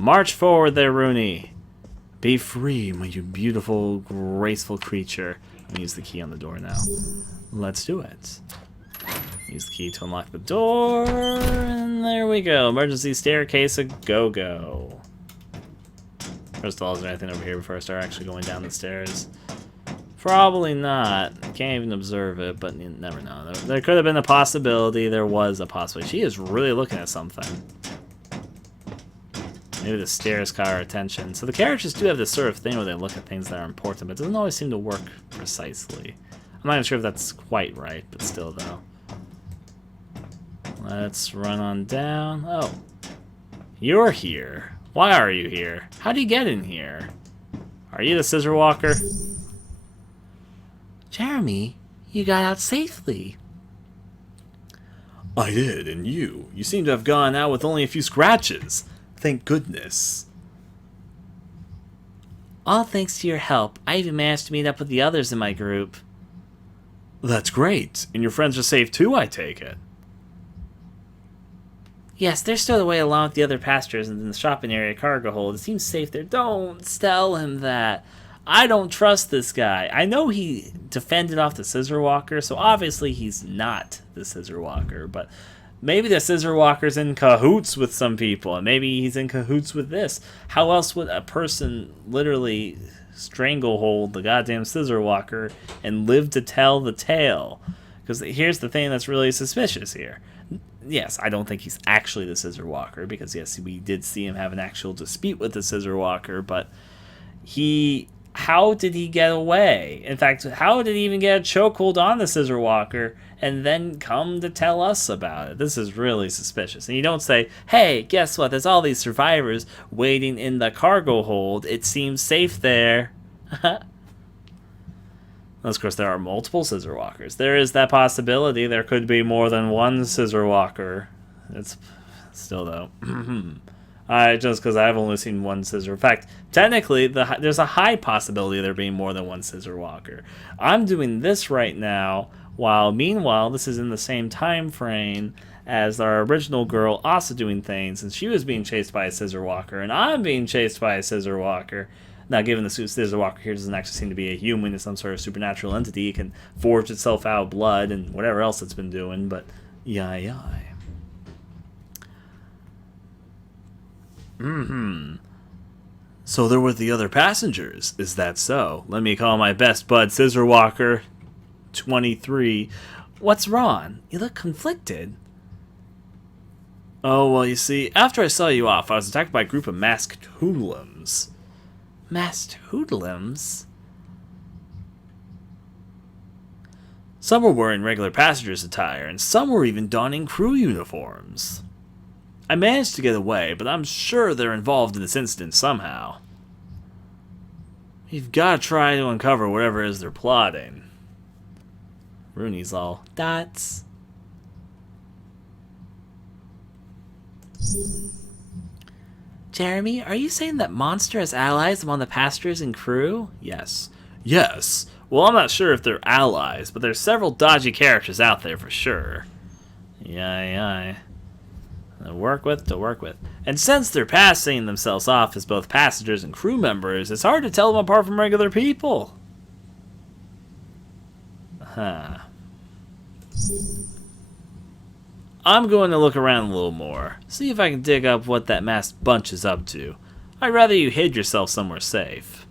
March forward there, Rooney. Be free, my you beautiful, graceful creature. I'm gonna use the key on the door now. Let's do it. Use the key to unlock the door, and there we go. Emergency staircase a go-go. First of all, is there anything over here before I start actually going down the stairs? Probably not. I can't even observe it, but you never know. There could have been a possibility. There was a possibility. She is really looking at something. Maybe the stairs caught her attention. So the characters do have this sort of thing where they look at things that are important, but it doesn't always seem to work precisely. I'm not even sure if that's quite right, but still, though. Let's run on down. Oh. You're here. Why are you here? How do you get in here? Are you the scissor walker? Jeremy, you got out safely. I did, and you? You seem to have gone out with only a few scratches. Thank goodness. All thanks to your help. I even managed to meet up with the others in my group. That's great. And your friends are safe too, I take it. Yes, they're stowed away along with the other passengers in the shopping area cargo hold. It seems safe there. Don't tell him that. I don't trust this guy. I know he defended off the scissor walker, so obviously he's not the scissor walker, but maybe the scissor walker's in cahoots with some people, and maybe he's in cahoots with this. How else would a person literally stranglehold the goddamn scissor walker and live to tell the tale? Because here's the thing that's really suspicious here. Yes, I don't think he's actually the scissor walker, because yes, we did see him have an actual dispute with the scissor walker, but how did he get away? In fact, how did he even get a chokehold on the scissor walker and then come to tell us about it? This is really suspicious. And you don't say, hey, guess what? There's all these survivors waiting in the cargo hold. It seems safe there. Of course, there are multiple scissor walkers. There is that possibility. There could be more than one scissor walker. It's still, though. Just because I've only seen one scissor. In fact, technically, there's a high possibility of there being more than one scissor walker. I'm doing this right now, while meanwhile, this is in the same time frame as our original girl also doing things, and she was being chased by a scissor walker, and I'm being chased by a scissor walker. Now, given the scissor walker here doesn't actually seem to be a human, it's some sort of supernatural entity, it can forge itself out of blood and whatever else it's been doing, but yai. So there were the other passengers, is that so? Let me call my best bud, Scissor Walker 23. What's wrong? You look conflicted. Oh, well, you see, after I saw you off, I was attacked by a group of masked hoodlums. Masked hoodlums? Some were wearing regular passengers' attire, and some were even donning crew uniforms. I managed to get away, but I'm sure they're involved in this incident somehow. You've got to try to uncover whatever it is they're plotting. Rooney's all dots. Jeremy, are you saying that Monster has allies among the passengers and crew? Yes. Yes. Well, I'm not sure if they're allies, but there's several dodgy characters out there for sure. Yai. To work with. And since they're passing themselves off as both passengers and crew members, it's hard to tell them apart from regular people. I'm going to look around a little more, see if I can dig up what that masked bunch is up to. I'd rather you hid yourself somewhere safe.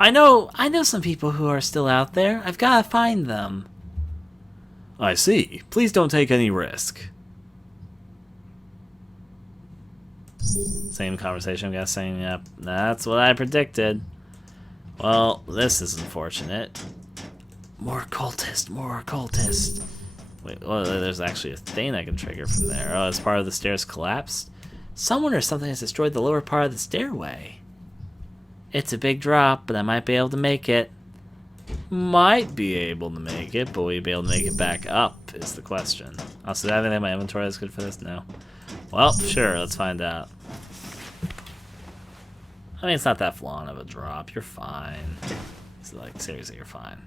I know some people who are still out there. I've got to find them. I see. Please don't take any risk. Same conversation, I'm guessing. Yep, that's what I predicted. Well, this is unfortunate. More cultist. Wait, well, there's actually a thing I can trigger from there. Oh, as part of the stairs collapsed? Someone or something has destroyed the lower part of the stairway. It's a big drop, but I might be able to make it. Might be able to make it, but will you be able to make it back up, is the question. Also, do I have anything in my inventory that's good for this? No. Well, sure, let's find out. I mean, it's not that long of a drop. You're fine. It's like, seriously, you're fine.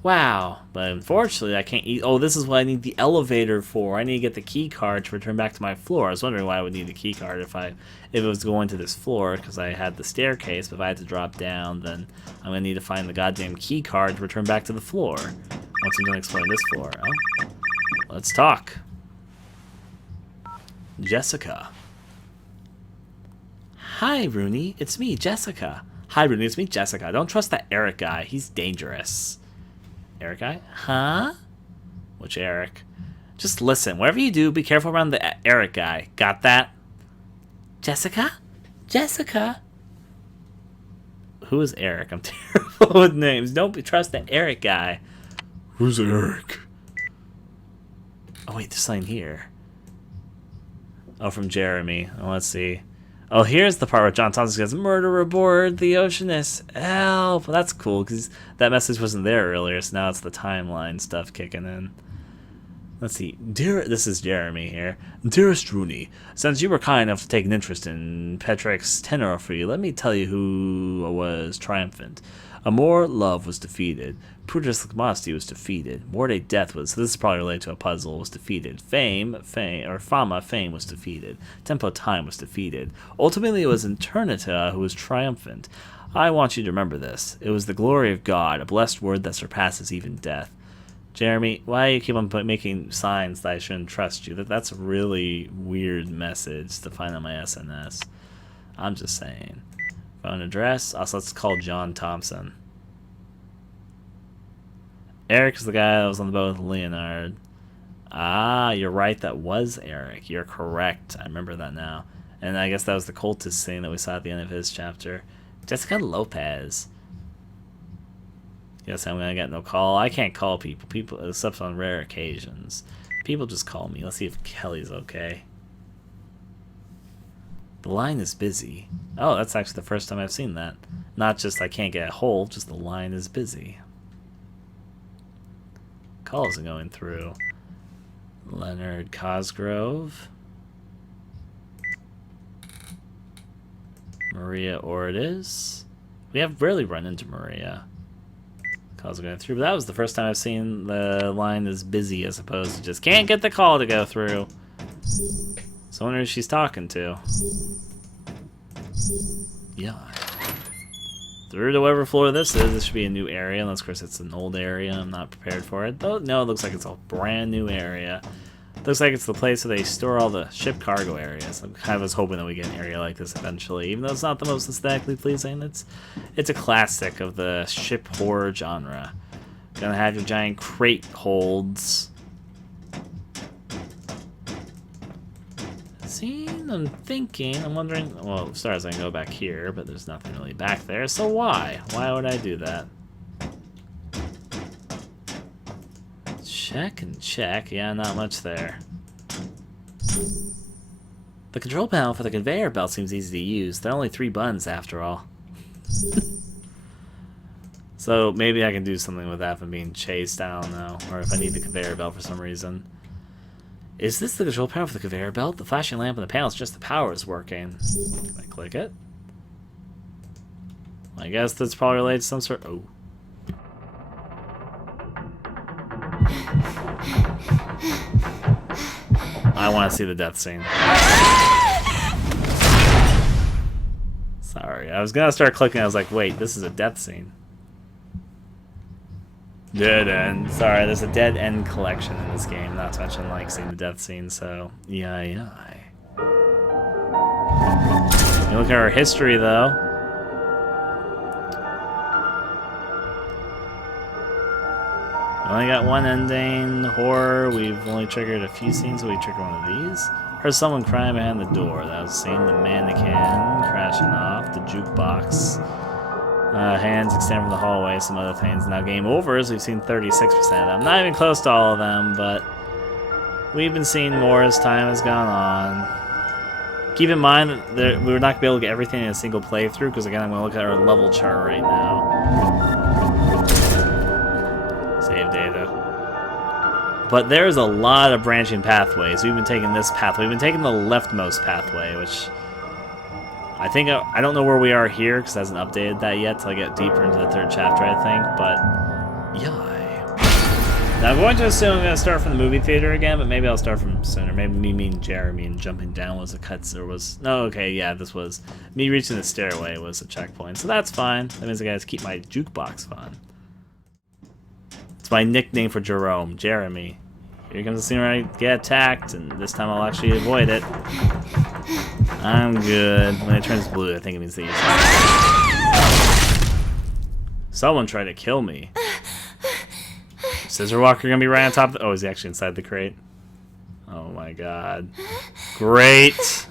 Wow, but unfortunately I can't eat. Oh, this is what I need the elevator for. I need to get the key card to return back to my floor. I was wondering why I would need the key card if it was going to this floor, because I had the staircase. But if I had to drop down, then I'm gonna need to find the goddamn key card to return back to the floor. Once I'm done exploring this floor. Oh, let's talk. Jessica. Hi, Rooney. It's me, Jessica. Hi, Rooney. It's me, Jessica. Don't trust that Eric guy. He's dangerous. Eric guy? Huh? Which Eric? Just listen. Whatever you do, be careful around the Eric guy. Got that? Jessica? Jessica? Who is Eric? I'm terrible with names. Don't trust the Eric guy. Who's Eric? Oh, wait. There's something here. Oh, from Jeremy. Oh, let's see. Oh, here's the part where John Thompson says, "Murder aboard the Oceanus. Help." Well, that's cool, because that message wasn't there earlier, so now it's the timeline stuff kicking in. Let's see. This is Jeremy here. Dearest Rooney, since you were kind enough to take an interest in Petrik's tenor for you, let me tell you who was triumphant. Amor, love, was defeated. Prudence, modesty, was defeated. Morte, death, was, this is probably related to a puzzle, was defeated. Fame, fama, fame, was defeated. Tempo, time, was defeated. Ultimately, it was Eternita who was triumphant. I want you to remember this. It was the glory of God, a blessed word that surpasses even death. Jeremy, why do you keep on making signs that I shouldn't trust you? That's a really weird message to find on my SNS. I'm just saying. Phone address. Also, let's call John Thompson. Eric is the guy that was on the boat with Leonard. Ah, you're right. That was Eric. You're correct. I remember that now. And I guess that was the cultist scene that we saw at the end of his chapter. Jessica Lopez. Guess I'm gonna get no call. I can't call people. People, except on rare occasions. People just call me. Let's see if Kelly's okay. The line is busy. Oh, that's actually the first time I've seen that. Not just I can't get a hold, just the line is busy. Call isn't going through. Leonard Cosgrove. Maria Ortiz. We have rarely run into Maria. Calls are going through, but that was the first time I've seen the line is busy as opposed to just can't get the call to go through. So I wonder who she's talking to. Yeah. Through to whatever floor this is. This should be a new area, unless of course it's an old area. I'm not prepared for it. Though no, it looks like it's a brand new area. Looks like it's the place where they store all the ship cargo areas. I kind of was hoping that we get an area like this eventually, even though it's not the most aesthetically pleasing. It's a classic of the ship horror genre. Gonna have your giant crate holds. See, I'm thinking, I'm wondering, well, as far as I can go back here, but there's nothing really back there, so why? Why would I do that? Check and check. Yeah, not much there. The control panel for the conveyor belt seems easy to use. There are only 3 buttons after all. So maybe I can do something with that from being chased, I don't know. Or if I need the conveyor belt for some reason. Is this the control panel for the conveyor belt? The flashing lamp on the panel is just the power is working. Can I click it? I guess that's probably related to some sort. Oh. I want to see the death scene. Sorry, I was gonna start clicking. I was like, wait, this is a death scene. Dead end. Sorry, there's a dead end collection in this game, not to mention like seeing the death scene, so yeah. You look at our history though. We only got one ending. Horror, we've only triggered a few scenes, so we triggered one of these. Heard someone crying behind the door. That was seeing the mannequin crashing off, the jukebox. Hands extend from the hallway, some other things. Now game overs, we've seen 36% of them. Not even close to all of them, but we've been seeing more as time has gone on. Keep in mind that we're not going to be able to get everything in a single playthrough, because again, I'm going to look at our level chart right now. Save data. But there's a lot of branching pathways. We've been taking this pathway. We've been taking the leftmost pathway, which I think, I don't know where we are here because it hasn't updated that yet till I get deeper into the 3rd chapter, I think, but yeah. Now, I'm going to assume I'm going to start from the movie theater again, but maybe I'll start from sooner. Maybe me meeting Jeremy and jumping down was a cut, or was... No, okay, yeah, this was... Me reaching the stairway was a checkpoint, so that's fine. That means I gotta keep my jukebox fun. It's my nickname for Jerome, Jeremy. Here comes the scene where I get attacked, and this time I'll actually avoid it. I'm good. When it turns blue, I think it means that you... Someone tried to kill me. Scissor Walker gonna be right on top of the... Oh, is he actually inside the crate? Oh my god. Great!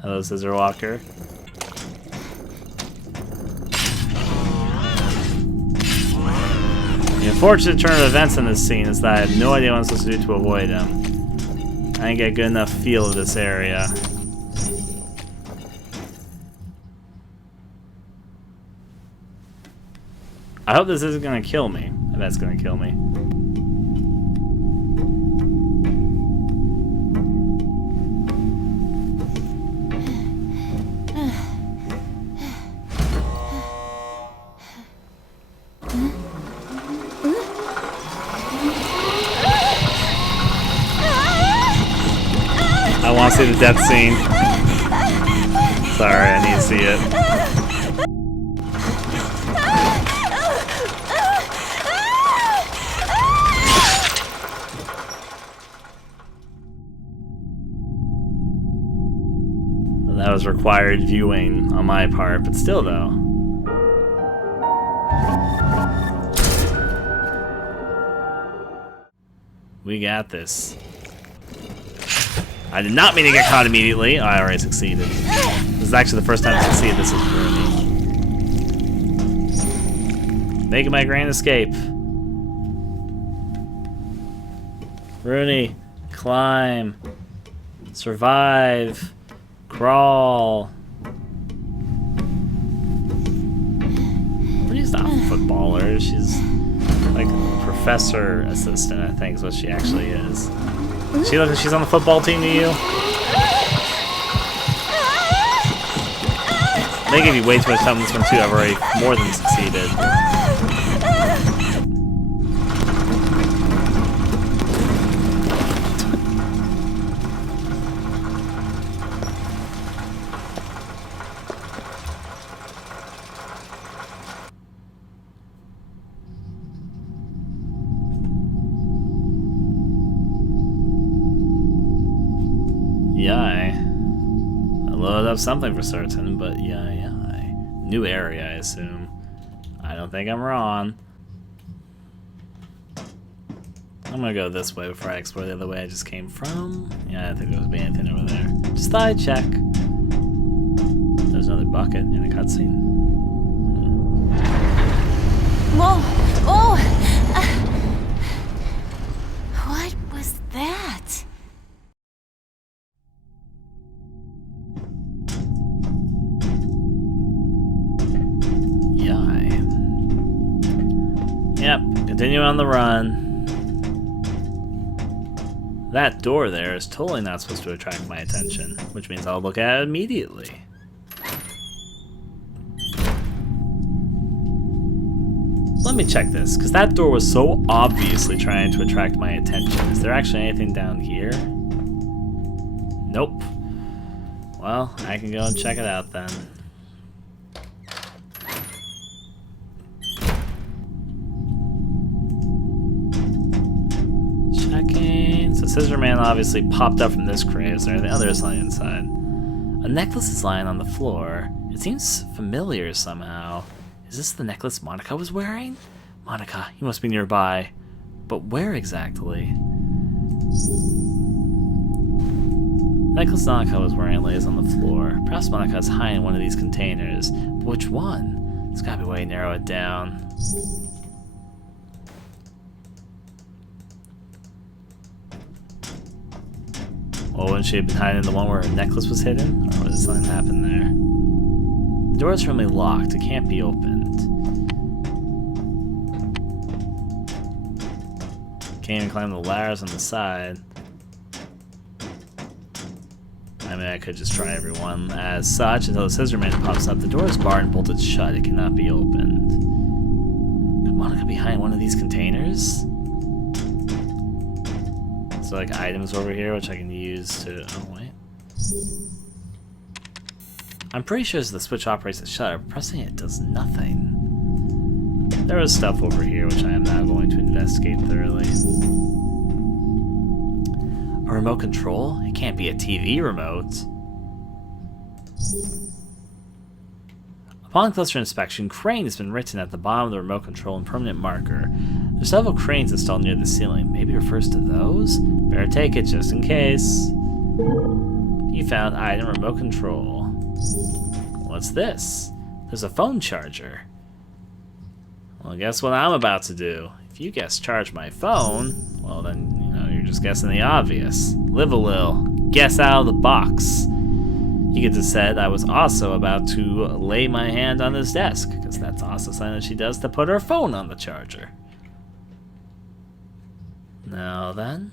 Hello, Scissor Walker. The unfortunate turn of events in this scene is that I have no idea what I'm supposed to do to avoid him. I didn't get a good enough feel of this area. I hope this isn't gonna kill me. If that's gonna kill me. I want to see the death scene. Sorry, I need to see it. That was required viewing on my part, but still though. We got this. I did not mean to get caught immediately. Oh, I already succeeded. This is actually the first time I succeeded. This is Rooney. Making my grand escape. Rooney, climb, survive, crawl. Rooney's not a footballer. She's like a professor assistant, I think is what she actually is. She looks like she's on the football team to you. They give you way too much time on this one too. I've already more than succeeded. Yai. I loaded up something for certain, but yai. New area, I assume. I don't think I'm wrong. I'm gonna go this way before I explore the other way I just came from. Yeah, I think there was anything over there. Just thought I'd check. There's another bucket and a cutscene. Whoa! Oh! What was that? Yep, continue on the run. That door there is totally not supposed to attract my attention, which means I'll look at it immediately. Let me check this, because that door was so obviously trying to attract my attention. Is there actually anything down here? Nope. Well, I can go and check it out then. Checking. So Scissor Man obviously popped up from this crate. Is there anything? Oh, there's something inside. A necklace is lying on the floor. It seems familiar somehow. Is this the necklace Monica was wearing? Monica, you must be nearby. But where exactly? The necklace Monica was wearing lays on the floor. Perhaps Monica is hiding one of these containers. But which one? It's gotta be a way to narrow it down. Well, wouldn't she have been hiding in the one where her necklace was hidden? Or did something happen there? The door is firmly locked. It can't be opened. Can't even climb the ladders on the side. I I mean, I could just try everyone as such until the scissor man pops up. The door is barred and bolted shut. It cannot be opened. Could Monica be behind one of these containers? So like items over here, which I can use to... Oh, wait. I'm pretty sure the switch operates the shutter. Pressing it does nothing. There is stuff over here, which I am now going to investigate thoroughly. A remote control? It can't be a TV remote. Upon closer inspection, crane has been written at the bottom of the remote control in permanent marker. There's several cranes installed near the ceiling. Maybe it refers to those? Better take it just in case. You found item remote control. What's this? There's a phone charger. Well, guess what I'm about to do? If you guess charge my phone, well then, you know, you're just guessing the obvious. Live a little. Guess out of the box. You could have said I was also about to lay my hand on this desk, because that's also something that she does to put her phone on the charger. Now then.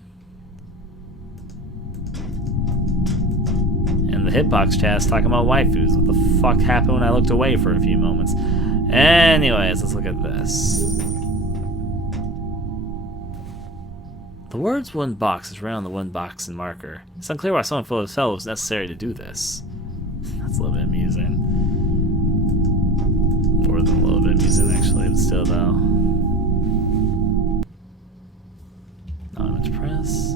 And the hitbox chat is talking about waifus. What the fuck happened when I looked away for a few moments? Anyways, let's look at this. The words wooden box is written on the wooden box in marker. It's unclear why someone felt it was necessary to do this. That's a little bit amusing. More than a little bit amusing, actually, but still, though. Non-image press.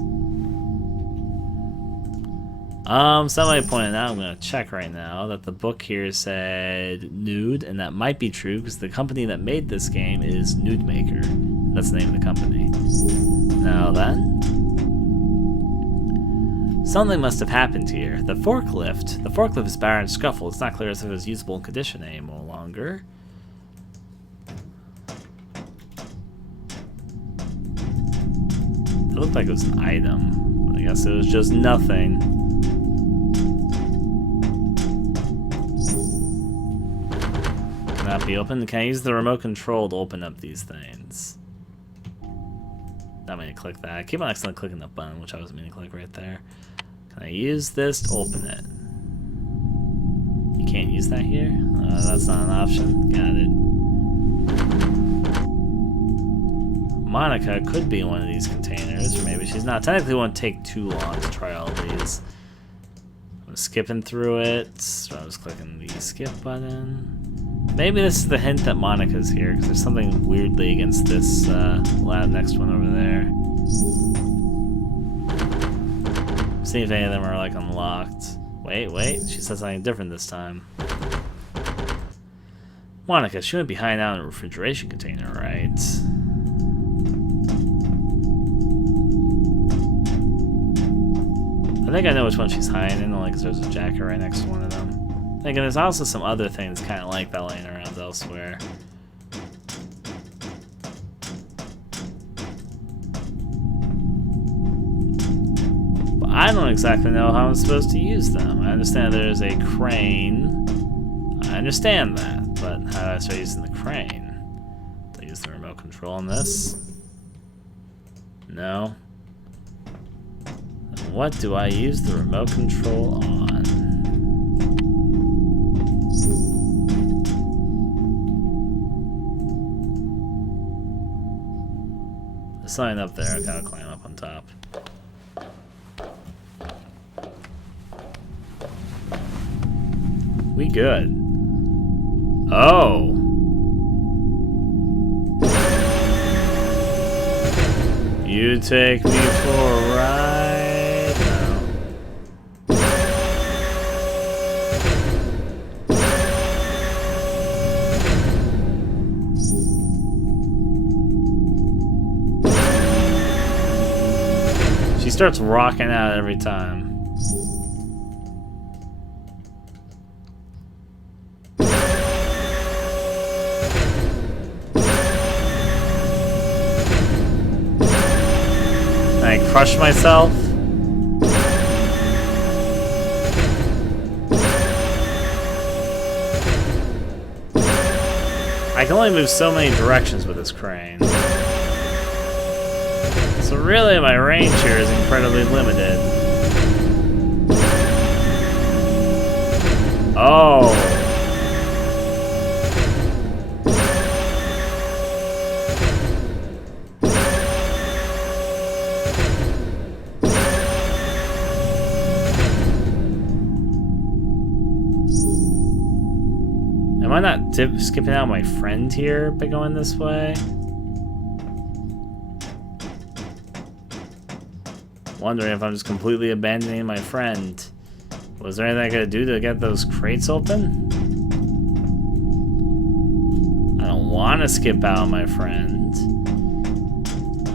Somebody pointed out, I'm gonna check right now, that the book here said nude, and that might be true because the company that made this game is Nude Maker. That's the name of the company. Now then, something must have happened here. The forklift is battered and scuffled. It's not clear as if it was usable in condition any longer. It looked like it was an item, but I guess it was just nothing. Cannot be opened. Can I use the remote control to open up these things? Not meaning to click that. I keep on accidentally clicking the button, which I wasn't meaning to click right there. Can I use this to open it? You can't use that here? That's not an option. Got it. Monica could be in one of these containers, or maybe she's not. Technically, it won't take too long to try all these. I'm skipping through it, so I'm just clicking the skip button. Maybe this is the hint that Monica's here, because there's something weirdly against this next one over there. See if any of them are like unlocked. Wait, she said something different this time. Monica, she wouldn't be hiding out in a refrigeration container, right? I think I know which one she's hiding in, only because there's a jacket right next to one of them. Again, there's also some other things kind of like that laying around elsewhere. But I don't exactly know how I'm supposed to use them. I understand there's a crane. I understand that, but how do I start using the crane? Do I use the remote control on this? No. Then what do I use the remote control on? There's something up there. I gotta climb up on top. We good. Oh. You take me for a ride now. She starts rocking out every time. I crush myself. I can only move so many directions with this crane. So really my range here is incredibly limited. Oh. Am I not skipping out my friend here by going this way? Wondering if I'm just completely abandoning my friend. Was there anything I could do to get those crates open? I don't want to skip out my friend.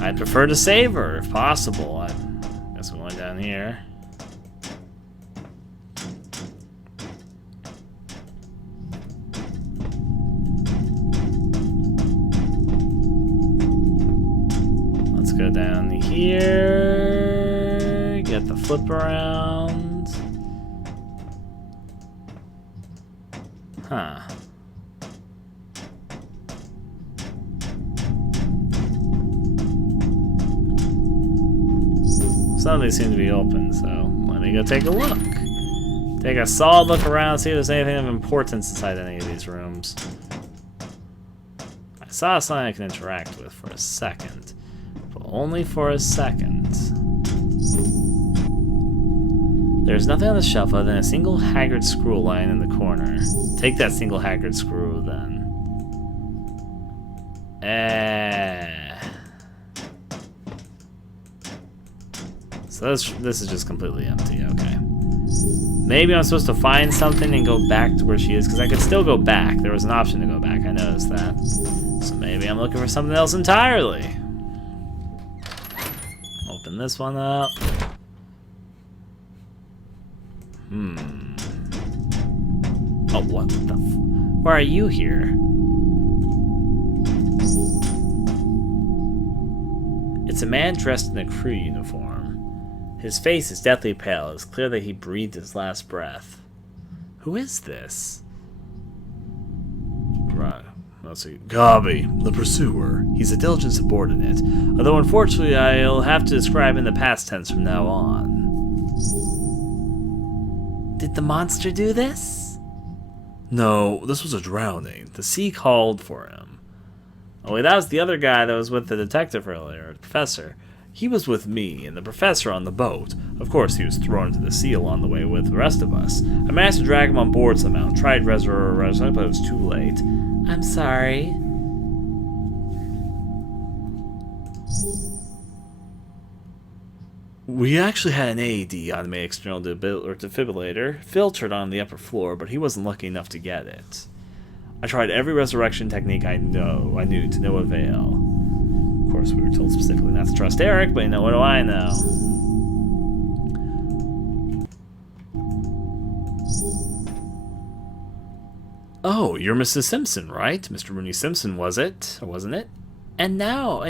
I'd prefer to save her if possible. I guess we're going down here. Let's go down here. Get the flip around. Huh. Some of these seem to be open, so let me go take a look. Take a solid look around, see if there's anything of importance inside any of these rooms. I saw something I can interact with for a second, but only for a second. There's nothing on the shelf other than a single haggard screw lying in the corner. Take that single haggard screw, then. So this is just completely empty, okay. Maybe I'm supposed to find something and go back to where she is, because I could still go back. There was an option to go back, I noticed that. So maybe I'm looking for something else entirely. Open this one up. Oh, what the why are you here? It's a man dressed in a crew uniform. His face is deathly pale. It's clear that he breathed his last breath. Who is this? Right. Let's see. Gabi, the pursuer. He's a diligent subordinate. Although unfortunately I'll have to describe in the past tense from now on. Did the monster do this? No, this was a drowning. The sea called for him. Oh wait, that was the other guy that was with the detective earlier, the professor. He was with me and the professor on the boat. Of course, he was thrown into the sea along the way with the rest of us. I managed to drag him on board somehow, tried resurrecting, but it was too late. I'm sorry. We actually had an AED, automated external defibrillator, filtered on the upper floor, but he wasn't lucky enough to get it. I tried every resurrection technique I knew to no avail. Of course, we were told specifically not to trust Eric, but you know, what do I know? Oh, you're Mrs. Simpson, right? Mr. Rooney Simpson, was it? Or wasn't it? Now I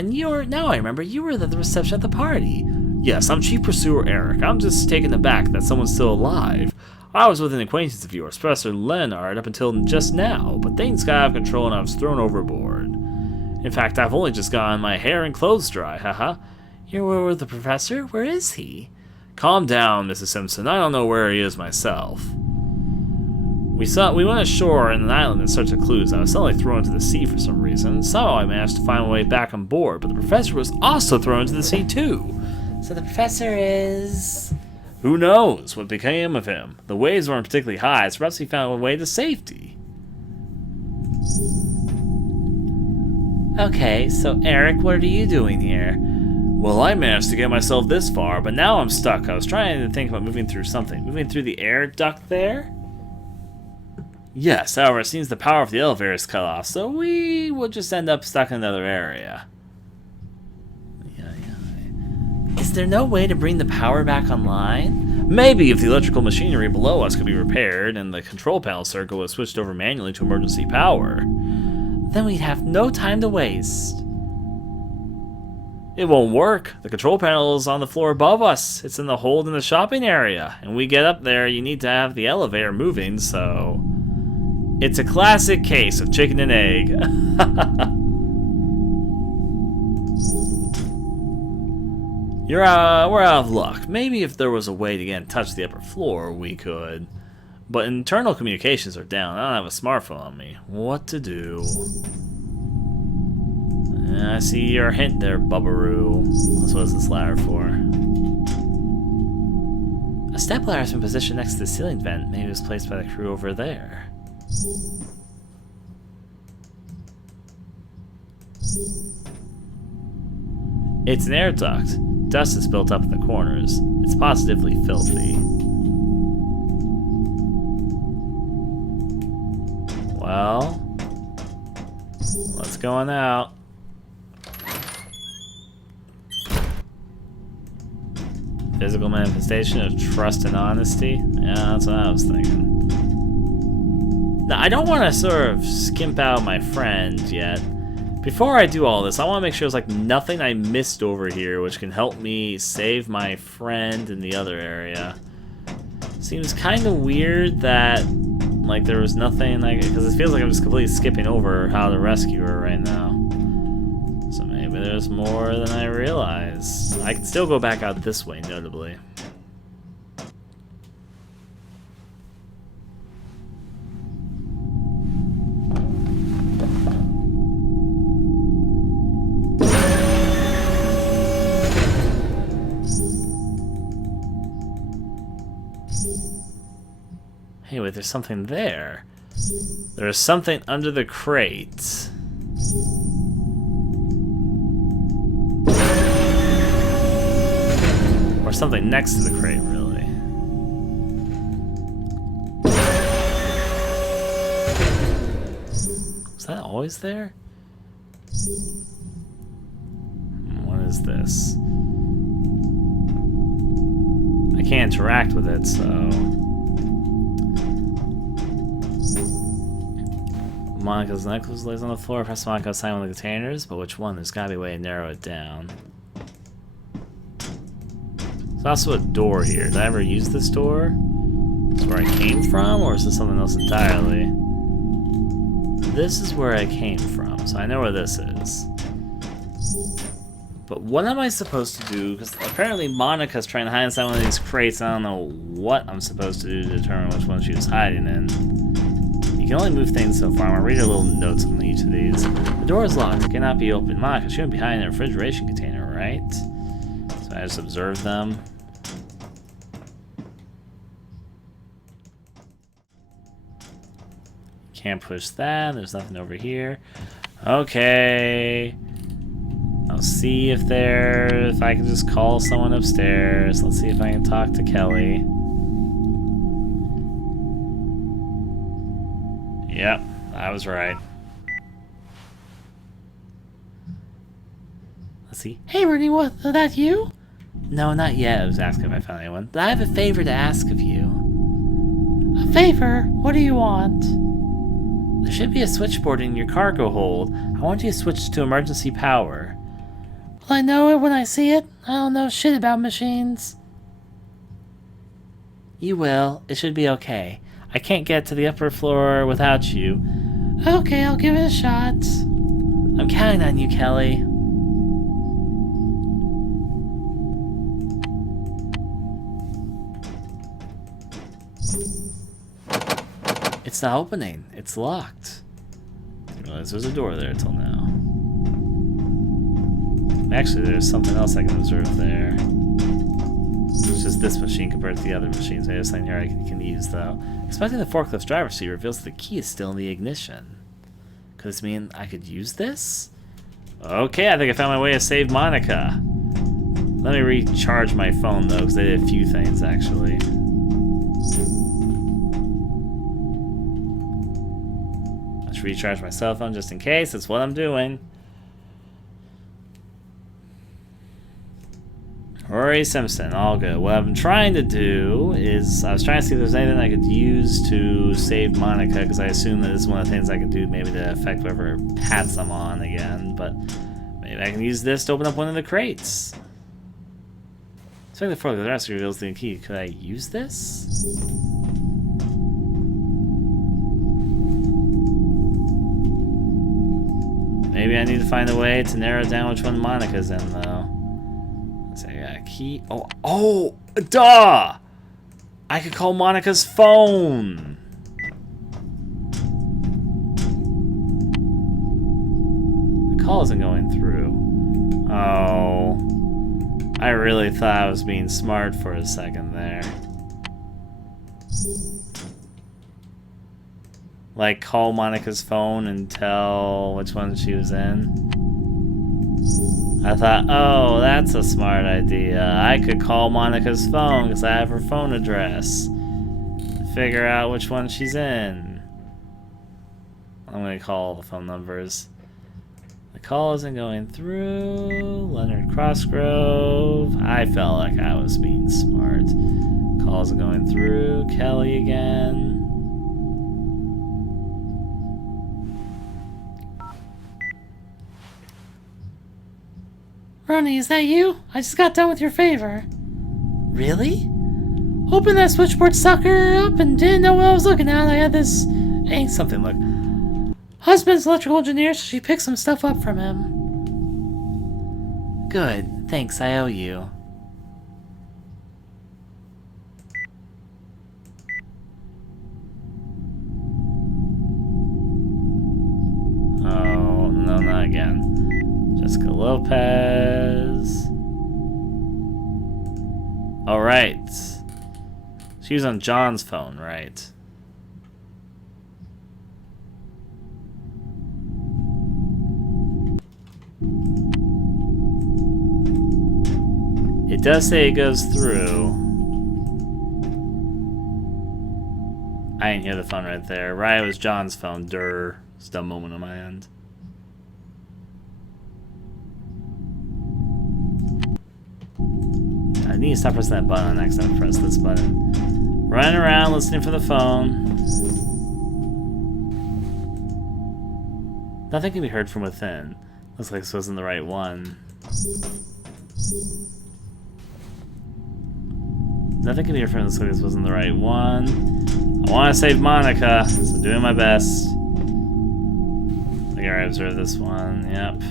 remember, you were at the reception at the party. Yes, I'm Chief Pursuer Eric. I'm just taken aback that someone's still alive. I was with an acquaintance of yours, Professor Leonard, up until just now, but things got out of control and I was thrown overboard. In fact, I've only just gotten my hair and clothes dry, haha. You're with the professor? Where is he? Calm down, Mrs. Simpson. I don't know where he is myself. We went ashore in an island in search of clues. I was suddenly thrown into the sea for some reason. Somehow I managed to find my way back on board, but the professor was also thrown into the sea too. So the professor is... Who knows what became of him? The waves weren't particularly high, so perhaps he found a way to safety. Okay, so Eric, what are you doing here? Well, I managed to get myself this far, but now I'm stuck. I was trying to think about moving through something. Moving through the air duct there? Yes, however, it seems the power of the elevator is cut off, so we will just end up stuck in another area. Is there no way to bring the power back online? Maybe if the electrical machinery below us could be repaired and the control panel circuit was switched over manually to emergency power. Then we'd have no time to waste. It won't work. The control panel is on the floor above us. It's in the hold in the shopping area. And when we get up there, you need to have the elevator moving, so... It's a classic case of chicken and egg. We're out of luck. Maybe if there was a way to get in touch with the upper floor, we could... But internal communications are down. I don't have a smartphone on me. What to do? I see your hint there, Bubbaroo. What is this ladder for? A step ladder has been positioned next to the ceiling vent. Maybe it was placed by the crew over there. It's an air duct. Dust is built up in the corners. It's positively filthy. Well, let's go on out. Physical manifestation of trust and honesty? Yeah, that's what I was thinking. Now, I don't want to sort of skimp out my friend yet. Before I do all this, I want to make sure there's like nothing I missed over here which can help me save my friend in the other area. Seems kind of weird that like there was nothing, like, because it feels like I'm just completely skipping over how to rescue her right now. So maybe there's more than I realized. I can still go back out this way, notably. Hey, wait, there's something there. There's something under the crate. Or something next to the crate, really. Was that always there? What is this? I can't interact with it, so... Monica's necklace lays on the floor. Press Monica's sign on the containers, but which one? There's gotta be a way to narrow it down. There's also a door here. Did I ever use this door? Is this where I came from, or is this something else entirely? This is where I came from, so I know where this is. But what am I supposed to do? Because apparently Monica's trying to hide inside one of these crates, and I don't know what I'm supposed to do to determine which one she was hiding in. You can only move things so far. I'm gonna read a little notes on each of these. The door is locked. It cannot be opened. Monica shouldn't be hiding in a refrigeration container, right? So I just observe them. Can't push that. There's nothing over here. Okay. I'll see if I can just call someone upstairs. Let's see if I can talk to Kelly. Yep, I was right. Let's see. Hey, Rudy, what? Is that you? No, not yet. I was asking if I found anyone. But I have a favor to ask of you. A favor? What do you want? There should be a switchboard in your cargo hold. I want you to switch to emergency power. Will I know it when I see it? I don't know shit about machines. You will. It should be okay. I can't get to the upper floor without you. Okay, I'll give it a shot. I'm counting on you, Kelly. It's not opening. It's locked. I didn't realize there's a door there till now. Actually, there's something else I can observe there. It's just this machine compared to the other machines. Maybe there's something here I can use, though. Expecting the forklift's driver's seat reveals that the key is still in the ignition. Could this mean I could use this? Okay, I think I found my way to save Monica. Let me recharge my phone, though, because they did a few things, actually. Let's recharge my cell phone just in case. That's what I'm doing. Rory Simpson, all good. What I've been trying to do is, I was trying to see if there's anything I could use to save Monica, because I assume that this is one of the things I can do maybe to affect whoever pats I'm on again, but maybe I can use this to open up one of the crates. So before the rest reveals the key, could I use this? Maybe I need to find a way to narrow down which one Monica's in, though. So I got a key. Oh, duh! I could call Monica's phone. The call isn't going through. Oh. I really thought I was being smart for a second there. Like, call Monica's phone and tell which one she was in. I thought, oh, that's a smart idea. I could call Monica's phone because I have her phone address. Figure out which one she's in. I'm going to call the phone numbers. The call isn't going through. Leonard Crossgrove. I felt like I was being smart. Call isn't going through. Kelly again. Ronnie, is that you? I just got done with your favor. Really? Opened that switchboard sucker up and didn't know what I was looking at. I had this Ain't something like... husband's electrical engineer, so she picked some stuff up from him. Good. Thanks, I owe you. Oh, no, not again. Jessica Lopez. Alright. She was on John's phone, right? It does say it goes through. I didn't hear the phone right there. Right, it was John's phone. Durr. It's a dumb moment on my end. I need to stop pressing that button next time I press this button. Running around listening for the phone. Nothing can be heard from within. Looks like this wasn't the right one. Nothing can be heard from this. Looks like this wasn't the right one. I want to save Monica, so doing my best. I gotta observe this one. Yep.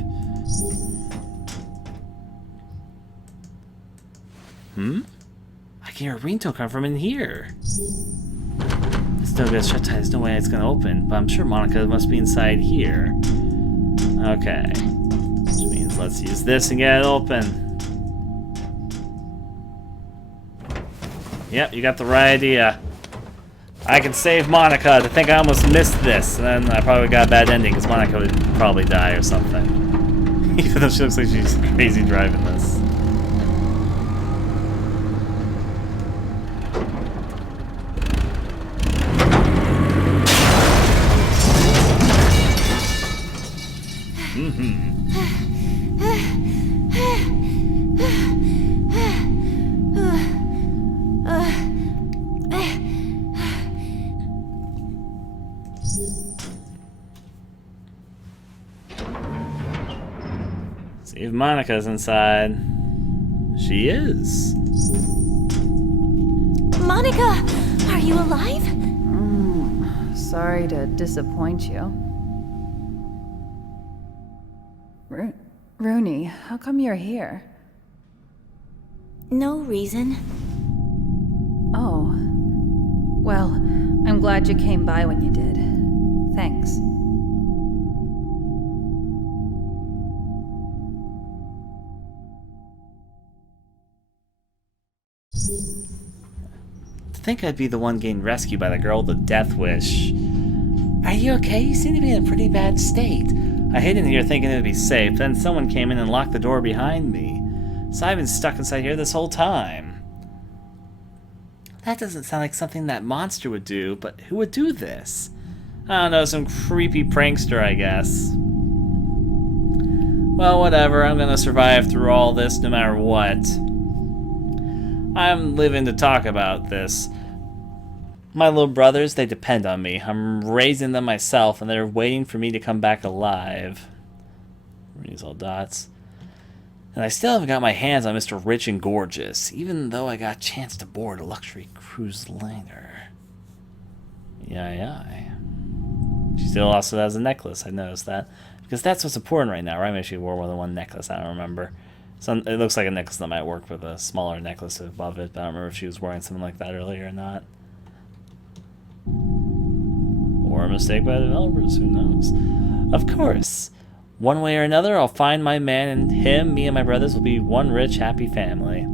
I can hear a ringtone come from in here. This door goes shut tight. There's no way it's gonna open, but I'm sure Monica must be inside here. Okay. Which means let's use this and get it open. Yep, you got the right idea. I can save Monica. To think I almost missed this, and then I probably got a bad ending because Monica would probably die or something. Even though she looks like she's crazy driving this. See if Monica's inside. She is. Monica, are you alive? Sorry to disappoint you. Rooney, how come you're here? No reason. Oh. Well, I'm glad you came by when you did. Thanks. To think I'd be the one getting rescued by the girl with the death wish. Are you okay? You seem to be in a pretty bad state. I hid in here thinking it would be safe, then someone came in and locked the door behind me. So I've been stuck inside here this whole time. That doesn't sound like something that monster would do, but who would do this? I don't know, some creepy prankster, I guess. Well, whatever, I'm gonna survive through all this no matter what. I'm living to talk about this. My little brothers, they depend on me. I'm raising them myself, and they're waiting for me to come back alive. These all dots. And I still haven't got my hands on Mr. Rich and Gorgeous, even though I got a chance to board a luxury cruise liner. Yeah. She still also has a necklace, I noticed that. Because that's what's important right now, right? Maybe she wore more than one necklace, I don't remember. It looks like a necklace that might work with a smaller necklace above it, but I don't remember if she was wearing something like that earlier or not. Or a mistake by developers, who knows? Of course. One way or another, I'll find my man, and me and my brothers will be one rich, happy family.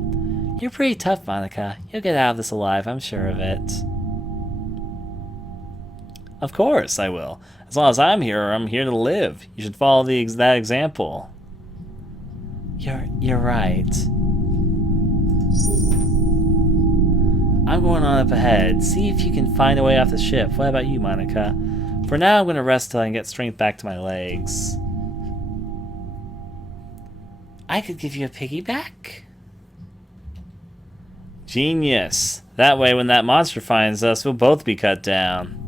You're pretty tough, Monica. You'll get out of this alive, I'm sure of it. Of course, I will. As long as I'm here to live. You should follow that example. You're right. I'm going on up ahead. See if you can find a way off the ship. What about you, Monica? For now, I'm going to rest till I can get strength back to my legs. I could give you a piggyback. Genius. That way, when that monster finds us, we'll both be cut down.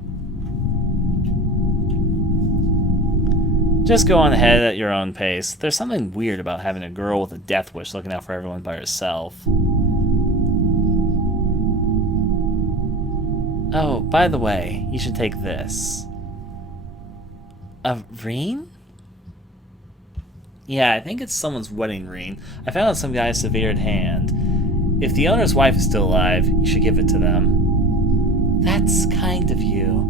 Just go on ahead at your own pace. There's something weird about having a girl with a death wish looking out for everyone by herself. Oh, by the way, you should take this. A ring? Yeah, I think it's someone's wedding ring. I found out some guy's severed hand. If the owner's wife is still alive, you should give it to them. That's kind of you.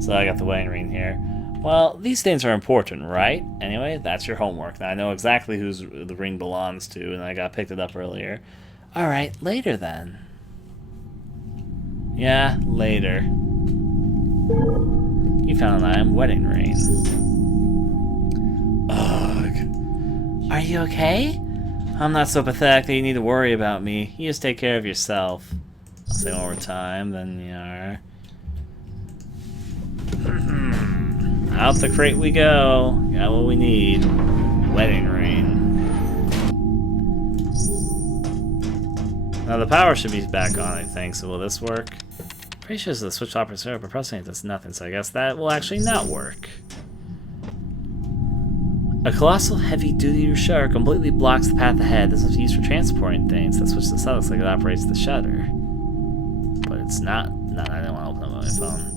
So I got the wedding ring here. Well, these things are important, right? Anyway, that's your homework. Now I know exactly who the ring belongs to, and I picked it up earlier. Alright, later then. Yeah, later. You found an iron wedding ring. Ugh. Are you okay? I'm not so pathetic that you need to worry about me. You just take care of yourself. I'll say one more time, then you are. Out the crate we go. Got what we need. Wedding ring. Now the power should be back on, I think, so will this work? Pretty sure the switch operates zero, but pressing it does nothing, so I guess that will actually not work. A colossal heavy-duty shutter completely blocks the path ahead. This is used for transporting things. That switch to the side looks like it operates the shutter. But it's not. No, I don't want to open it on my phone.